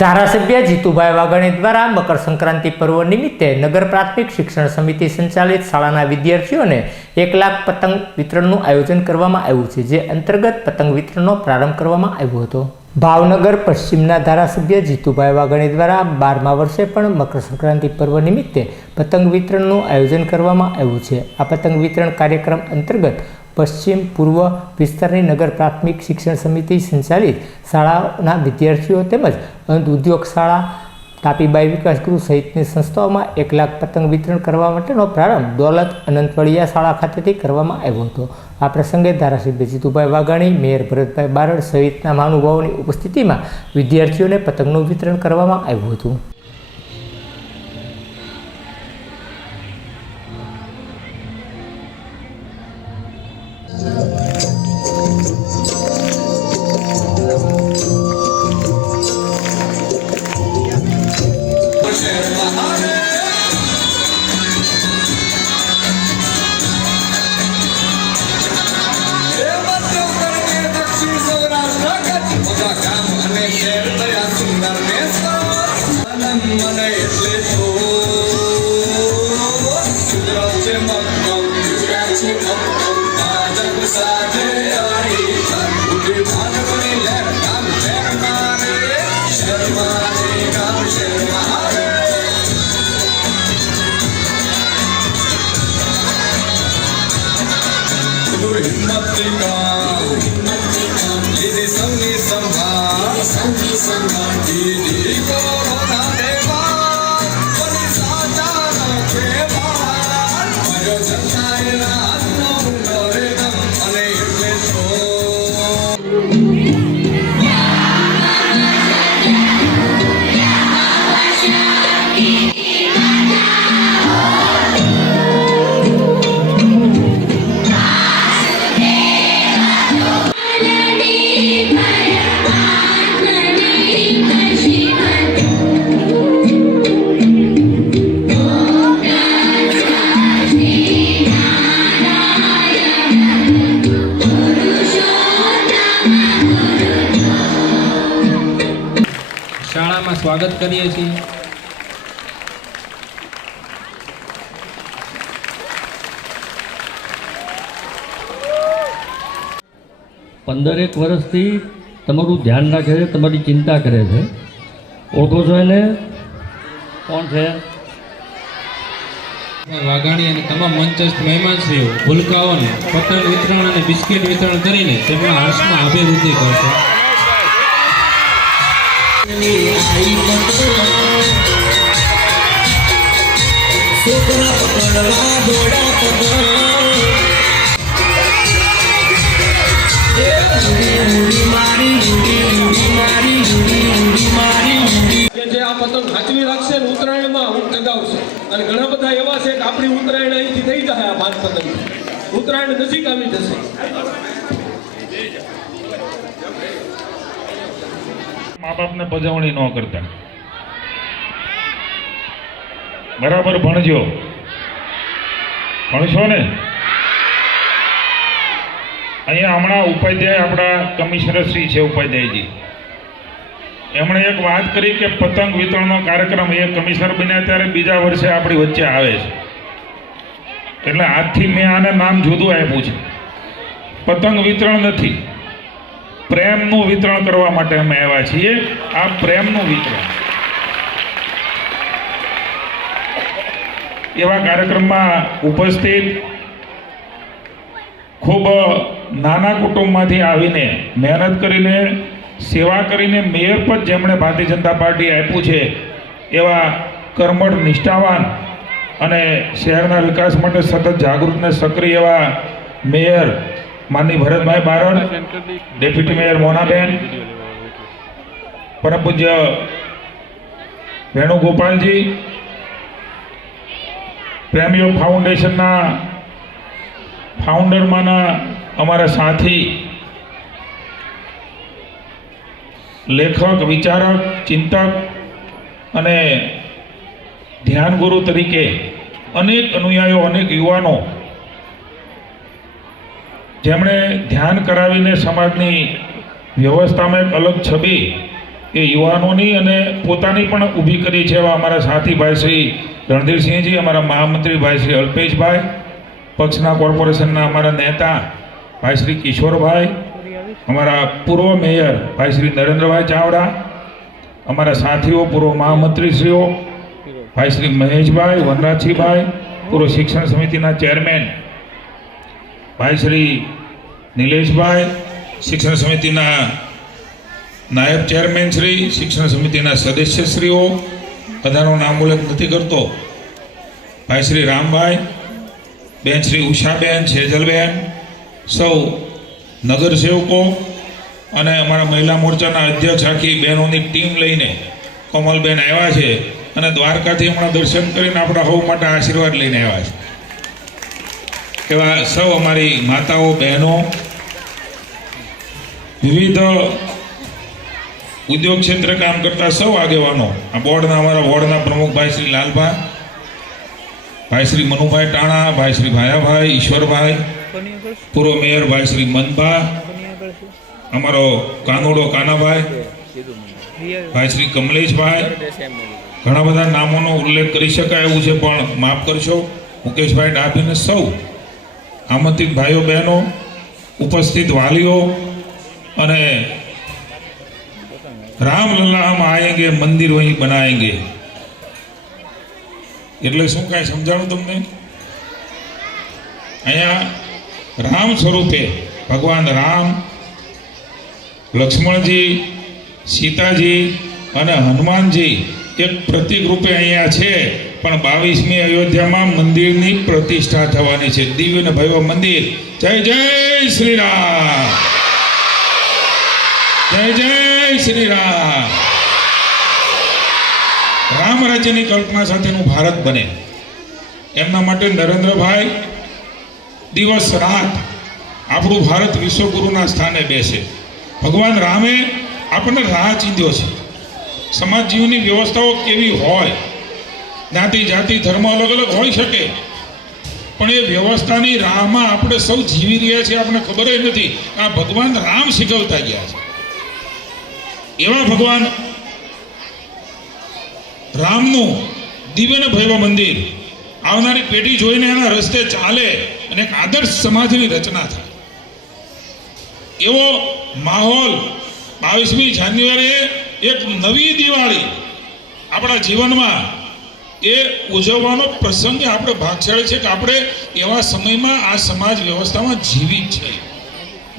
ધારાસભ્ય જીતુભાઈ વાઘાણી દ્વારા મકર સંક્રાંતિ પર્વ નિમિત્તે નગર પ્રાથમિક શિક્ષણ સમિતિ સંચાલિત શાળાના વિદ્યાર્થીઓને 1 લાખ પતંગ વિતરણનું આયોજન કરવામાં આવ્યું છે, જે અંતર્ગત પતંગ વિતરણનો પ્રારંભ કરવામાં આવ્યો હતો। ભાવનગર પશ્ચિમના ધારાસભ્ય જીતુભાઈ વાઘાણી દ્વારા 12મા વર્ષે પણ મકર સંક્રાંતિ પર્વ નિમિત્તે પતંગ વિતરણનું આયોજન કરવામાં આવ્યું છે। આ પતંગ વિતરણ કાર્યક્રમ અંતર્ગત પશ્ચિમ પૂર્વ વિસ્તારની નગર પ્રાથમિક શિક્ષણ સમિતિ સંચાલિત શાળાના વિદ્યાર્થીઓ તેમજ અંધ ઉદ્યોગ શાળા, તાપી બાઈ વિકાસ ગૃહ સહિતની સંસ્થાઓમાં 1 લાખ પતંગ વિતરણ કરવા માટેનો પ્રારંભ દોલત અનંતવડિયા શાળા ખાતેથી કરવામાં આવ્યો હતો। આ પ્રસંગે ધારાસભ્ય જીતુભાઈ વાઘાણી, મેયર ભરતભાઈ બારડ સહિતના મહાનુભાવોની ઉપસ્થિતિમાં વિદ્યાર્થીઓને પતંગનું વિતરણ કરવામાં આવ્યું હતું। શાળામાં સ્વાગત કરીએ છીએ। પંદરેક વર્ષથી તમારું ધ્યાન રાખે છે, તમારી ચિંતા કરે છે। ઓળખો છો એને? કોણ છે? વાઘાણી અને તમામ મંચસ્થ મહેમાનશ્રીઓ ભૂલકાઓને પતંગ વિતરણ અને બિસ્કિટ વિતરણ કરીને તેમના હર્ષમાં અભિવૃદ્ધિ કરશે। જે આ પતંગ હાચવી રાખશે ને ઉત્તરાયણમાં હું ચગાવશે અને ઘણા બધા એવા છે કે આપણી ઉત્તરાયણ અહીંથી થઈ જાય। આ 5 પતંગ ઉત્તરાયણ નજીક આવી જશે। મા બાપને પજવણી ન કરતા, બરાબર ભણજો, ભણશો ને। અહીંયા હમણાં ઉપાધ્યાય આપણા કમિશનરશ્રી છે ઉપાધ્યાયજી, એમણે એક વાત કરી કે પતંગ વિતરણનો કાર્યક્રમ એ કમિશનર બન્યા ત્યારે બીજા વર્ષે આપણી વચ્ચે આવે છે, એટલે આજથી મેં આને નામ જુદું આપ્યું છે। પતંગ વિતરણ નથી, પ્રેમનું વિતરણ કરવા માટે અમે આવ્યા છીએ। આ પ્રેમનું વિતરણ એવા કાર્યક્રમમાં ઉપસ્થિત ખૂબ નાના કુટુંબમાંથી આવીને મહેનત કરીને સેવા કરીને મેયર પદ જેમણે ભારતીય જનતા પાર્ટી આપ્યું છે એવા કર્મઠ, નિષ્ઠાવાન અને શહેરના વિકાસ માટે સતત જાગૃત ને સક્રિય એવા મેયર માનની ભરતભાઈ બારડ, ડેપ્યુટી મેયર મોનાબેન, પરમ પૂજ્ય વેણુગોપાલજી, પ્રેમયોગ ફાઉન્ડેશનના ફાઉન્ડરમાંના અમારા સાથી, લેખક, વિચારક, ચિંતક અને ધ્યાન ગુરુ તરીકે અનેક અનુયાયીઓ, અનેક યુવાનો જેમણે ધ્યાન કરાવીને સમાજની વ્યવસ્થામાં એક અલગ છબી એ યુવાનોની અને પોતાની પણ ઊભી કરી છે એવા અમારા સાથી ભાઈ શ્રી રણધીરસિંહજી, અમારા મહામંત્રી ભાઈ શ્રી અલ્પેશભાઈ, પક્ષના કોર્પોરેશનના અમારા નેતા ભાઈ શ્રી કિશોરભાઈ, અમારા પૂર્વ મેયર ભાઈ શ્રી નરેન્દ્રભાઈ ચાવડા, અમારા સાથીઓ પૂર્વ મહામંત્રીશ્રીઓ ભાઈ શ્રી મહેશભાઈ, વનરાજસિંહભાઈ, પૂર્વ શિક્ષણ સમિતિના ચેરમેન ભાઈ શ્રી નિલેશભાઈ, શિક્ષણ સમિતિના નાયબ ચેરમેન શ્રી, શિક્ષણ સમિતિના સદસ્યશ્રીઓ, બધાનો નામ ઉલ્લેખ નથી કરતો, ભાઈ શ્રી રામભાઈ, બેન શ્રી ઉષાબેન, સેજલબેન, સૌ નગરસેવકો અને અમારા મહિલા મોરચાના અધ્યક્ષ આખી બહેનોની ટીમ લઈને કોમલબેન આવ્યા છે અને દ્વારકાથી હમણાં દર્શન કરીને આપણા સૌ માટે આશીર્વાદ લઈને આવ્યા છે. એવા સૌ અમારી માતાઓ, બહેનો, વિવિધ ઉદ્યોગ ક્ષેત્રે કામ કરતા સૌ આગેવાનો, આ બોર્ડના અમારા વોર્ડના પ્રમુખ ભાઈ શ્રી લાલભાઈ, ભાઈ શ્રી મનુભાઈ ટાણા, ભાઈ શ્રી ભાયાભાઈ, ઈશ્વરભાઈ, પૂર્વ મેયર ભાઈ શ્રી મનભા, અમારો કાનુડો કાનાભાઈ, ભાઈ શ્રી કમલેશભાઈ, ઘણા બધા નામોનો ઉલ્લેખ કરી શકાય એવું છે પણ માફ કરશો. મુકેશભાઈ ડાભીને સૌ આમંત્રિત ભાઈઓ બહેનો, ઉપસ્થિત વાલીઓ અને રામલલ્લા હમ આયેંગે મંદિર વહીં બનાએંગે એટલે શું કાંઈ સમજાણું તમને? અહીંયા રામ સ્વરૂપે ભગવાન રામ, લક્ષ્મણજી, સીતાજી અને હનુમાનજી એક પ્રતિક રૂપે અહીંયા છે, પણ 22મી અયોધ્યામાં મંદિરની પ્રતિષ્ઠા થવાની છે. દિવ્ય ને ભવ્ય મંદિર. જય જય શ્રી રામ, જય જય શ્રી રામ. રામ રાજ્યની કલ્પના સાથેનું ભારત બને એમના માટે નરેન્દ્રભાઈ દિવસ રાત આપણું ભારત વિશ્વગુરુના સ્થાને બેસે. ભગવાન રામે આપણને રાહ ચીંધ્યો છે. સમાજ જીવનની વ્યવસ્થાઓ કેવી હોય, જ્ઞાતિ જાતિ ધર્મ અલગ અલગ હોઈ શકે, પણ એ વ્યવસ્થાની રાહમાં આપણે સૌ જીવી રહ્યા છીએ, આપણને ખબર જ નથી. આ ભગવાન રામ શીખવતા ગયા છે. એવા ભગવાન રામનું દિવ્ય ને ભવ્ય મંદિર આવનારી પેઢી જોઈને એના રસ્તે ચાલે અને એક આદર્શ સમાજની રચના થાય એવો માહોલ 22મી જાન્યુઆરીએ એક નવી દિવાળી આપણા જીવનમાં એ ઉજવવાનો પ્રસંગ આપણે ભાગશાળી છે કે આપણે એવા સમયમાં આ સમાજ વ્યવસ્થામાં જીવિત છે.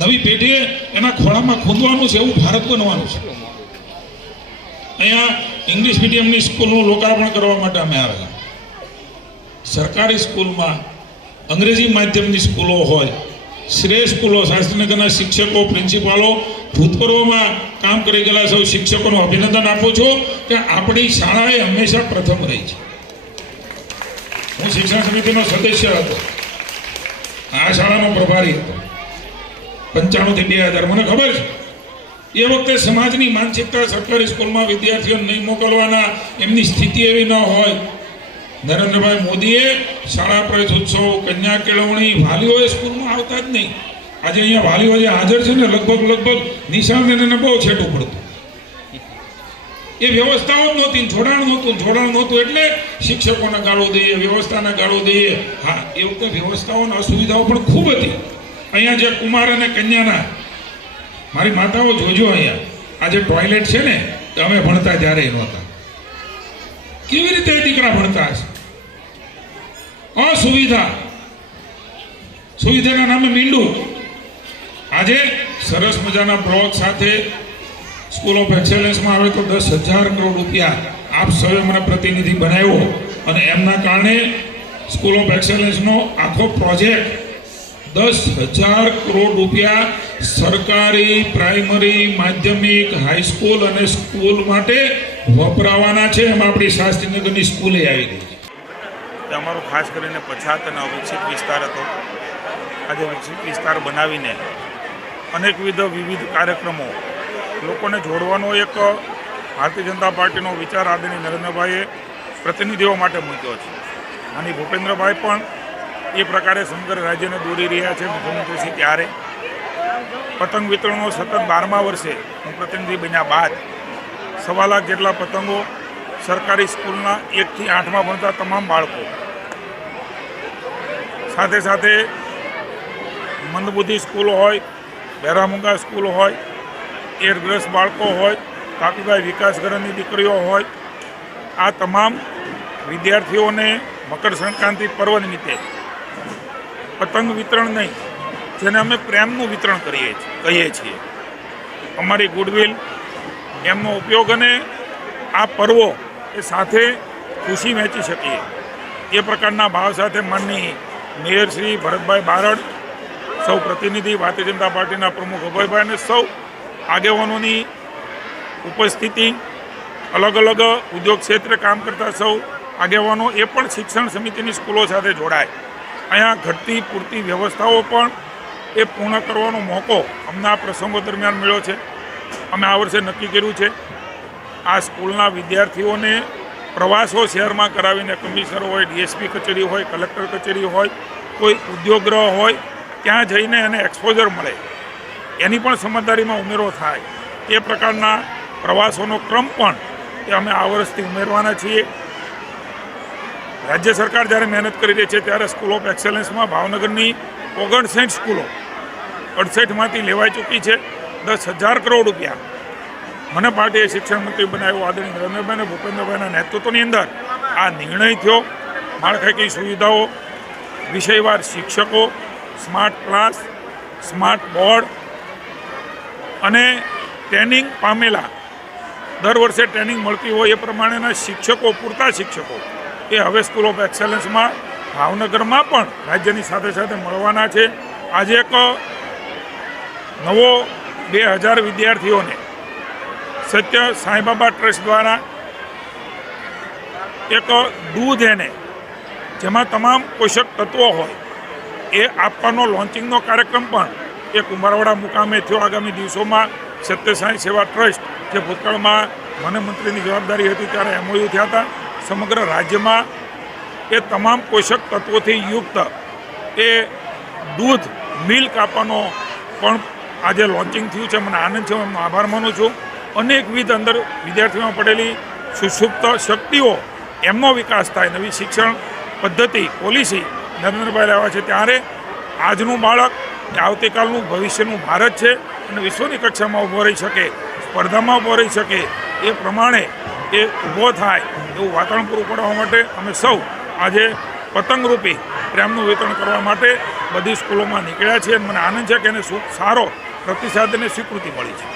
નવી પેઢીએ એના ખોળામાં ખૂંદવાનું છે, એવું ભારત બનવાનું છે. અહીંયા ઇંગ્લિશ મીડિયમની સ્કૂલનું લોકાર્પણ કરવા માટે અમે આવેલા. સરકારી સ્કૂલમાં અંગ્રેજી માધ્યમની સ્કૂલો હોય, શ્રેષ્ઠ સ્કૂલો, શાસ્ત્રીનગરના શિક્ષકો, પ્રિન્સિપાલો, ભૂતપૂર્વમાં કામ કરી ગયેલા સૌ શિક્ષકોનું અભિનંદન આપું છું કે આપણી શાળાએ હંમેશા પ્રથમ રહી છે. હું શિક્ષણ સમિતિનો સદસ્ય હતો, આ શાળાનો પ્રભારી હતો 95 થી 2000. મને ખબર છે એ વખતે સમાજની માનસિકતા સરકારી સ્કૂલમાં વિદ્યાર્થીઓને નહીં મોકલવાના, એમની સ્થિતિ એવી ન હોય. નરેન્દ્રભાઈ મોદીએ શાળા પ્રવેશોત્સવ, કન્યા કેળવણી, વાલીઓએ સ્કૂલમાં આવતા જ નહીં. આજે અહીંયા વાલીઓ જે હાજર છે ને લગભગ નિશાળને બહુ છેટું પડતું. એ વ્યવસ્થાઓ જ નહોતી, જોડાણ નહોતું એટલે શિક્ષકોને ગાળો દઈએ, વ્યવસ્થાને ગાળો દઈએ. હા, એ વખતે વ્યવસ્થાઓની અસુવિધાઓ પણ ખૂબ હતી. અહીંયા જે કુમાર અને કન્યાના, મારી માતાઓ જોજો, અહીંયા આ જે ટોયલેટ છે ને, અમે ભણતા ત્યારે નહોતા. કેવી રીતે દીકરા ભણતા હશે? સુવિધાના નામે મીંડું. આજે સરસ મજાના બ્લોક સાથે સ્કૂલ ઓફ એક્સેલન્સમાં આવે તો 10,000 કરોડ રૂપિયા આપ સૌએ મને પ્રતિનિધિ બનાવ્યો અને એમના કારણે સ્કૂલ ઓફ એક્સેલન્સનો આખો પ્રોજેક્ટ 10,000 કરોડ રૂપિયા સરકારી પ્રાઇમરી, માધ્યમિક, હાઈસ્કૂલ અને સ્કૂલ માટે વપરાવાના છે. એમાં આપણી શાસ્ત્રીનગરની સ્કૂલે આવી ગઈ છે. અમારો ખાસ કરીને પછાત અને અવિકસિત વિસ્તાર હતો. આજે વિકસિત વિસ્તાર બનાવીને વિવિધ કાર્યક્રમો લોકોને જોડવાનો એક ભારતીય જનતા પાર્ટીનો વિચાર આદરણીય નરેન્દ્રભાઈએ પ્રતિનિધિઓ માટે મૂક્યો છે. અને ભૂપેન્દ્રભાઈ પણ એ પ્રકારે સમગ્ર રાજ્યને દોરી રહ્યા છે. મુખ્યમંત્રીશ્રી ત્યારે પતંગ વિતરણનો સતત 12મા વર્ષે હું પ્રતિનિધિ બન્યા બાદ 1.25 લાખ જેટલા પતંગો સરકારી સ્કૂલના 1 થી 8માં ભણતા તમામ બાળકો, સાથે સાથે મંદબુદ્ધિ સ્કૂલ હોય, બેરામુંગા સ્કૂલ હોય, એરગ્રસ્ત બાળકો હોય, કાકુભાઈ વિકાસગરની દીકરીઓ હોય, આ તમામ વિદ્યાર્થીઓને મકર સંક્રાંતિ પર્વ નિમિત્તે પતંગ વિતરણ નહીં, જેને અમે પ્રેમનું વિતરણ કહીએ છીએ, અમારી ગુડવિલ, એમનો ઉપયોગ અને આ પર્વો એ સાથે ખુશી વહેંચી શકીએ એ પ્રકારના ભાવ સાથે માનની મેયર શ્રી ભરતભાઈ બારડ, સૌ પ્રતિનિધિ, ભારતીય જનતા પાર્ટીના પ્રમુખ અભયભાઈ અને સૌ આગેવાનોની ઉપસ્થિતિ, અલગ અલગ ઉદ્યોગ ક્ષેત્રે કામ કરતા સૌ આગેવાનો એ પણ શિક્ષણ સમિતિની સ્કૂલો સાથે જોડાય. અહીંયા ઘટતી પૂરતી વ્યવસ્થાઓ પણ એ પૂર્ણ કરવાનો મોકો અમને આ પ્રસંગો દરમિયાન મળ્યો છે. અમે આ વર્ષે નક્કી કર્યું છે આ સ્કૂલના વિદ્યાર્થીઓને પ્રવાસો શહેરમાં કરાવીને, કમિશનર હોય, ડીએસપી કચેરી હોય, કલેક્ટર કચેરી હોય, કોઈ ઉદ્યોગગૃહ હોય, ત્યાં જઈને એને એક્સપોઝર મળે, એની પણ સમજદારીમાં ઉમેરો થાય એ પ્રકારના પ્રવાસોનો ક્રમ પણ એ અમે આ વર્ષથી ઉમેરવાના છીએ. રાજ્ય સરકાર જ્યારે મહેનત કરી રહી છે ત્યારે સ્કૂલ ઓફ એક્સેલન્સમાં ભાવનગરની 59 સ્કૂલો 68માંથી લેવાઈ ચૂકી છે 10,000 કરોડ રૂપિયા. મને પાર્ટીએ શિક્ષણ મંત્રી બનાવ્યો આદરણીય નરેન્દ્રભાઈ અને ભૂપેન્દ્રભાઈના નેતૃત્વની અંદર આ નિર્ણય થયો. માળખાકીય સુવિધાઓ, વિષયવાર શિક્ષકો, સ્માર્ટ ક્લાસ, સ્માર્ટ બોર્ડ અને ટ્રેનિંગ પામેલા, દર વર્ષે ટ્રેનિંગ મળતી હોય એ પ્રમાણેના શિક્ષકો, પૂરતા શિક્ષકો એ હવે સ્કૂલ ઓફ એક્સેલન્સમાં ભાવનગરમાં પણ રાજ્યની સાથે સાથે મળવાના છે. આજે એક નવો 2000 વિદ્યાર્થીઓને સત્ય સાંઈબાબા ટ્રસ્ટ દ્વારા એક દૂધ એને જેમાં તમામ પોષક તત્વો હોય એ આપવાનો લોન્ચિંગનો કાર્યક્રમ પણ એ કુંભારવાડા મુકામે થયો. આગામી દિવસોમાં સત્ય સાંઈ સેવા ટ્રસ્ટ, જે ભૂતકાળમાં મને મંત્રીની જવાબદારી હતી ત્યારે MOU થયા હતા, સમગ્ર રાજ્યમાં એ તમામ પોષક તત્વોથી યુક્ત એ દૂધ મિલ્ક આપવાનો પણ આજે લોન્ચિંગ થયું છે. મને આનંદ છે, હું એમનો આભાર માનું છું. અનેકવિધ અંદર વિદ્યાર્થીઓમાં પડેલી સુષુપ્ત શક્તિઓ, એમનો વિકાસ થાય, નવી શિક્ષણ પદ્ધતિ, પોલિસી નરેન્દ્રભાઈ લાવ્યા છે, ત્યારે આજનું બાળક એ આવતીકાલનું ભવિષ્યનું ભારત છે અને વિશ્વની કક્ષામાં ઊભો રહી શકે, સ્પર્ધામાં ઊભો રહી શકે એ પ્રમાણે એ ઊભો થાય એવું વાતાવરણ પૂરું પાડવા માટે અમે સૌ આજે પતંગરૂપી પ્રેમનું વિતરણ કરવા માટે બધી સ્કૂલોમાં નીકળ્યા છીએ. મને આનંદ છે કે એને સારો પ્રતિસાદ અને સ્વીકૃતિ મળી છે.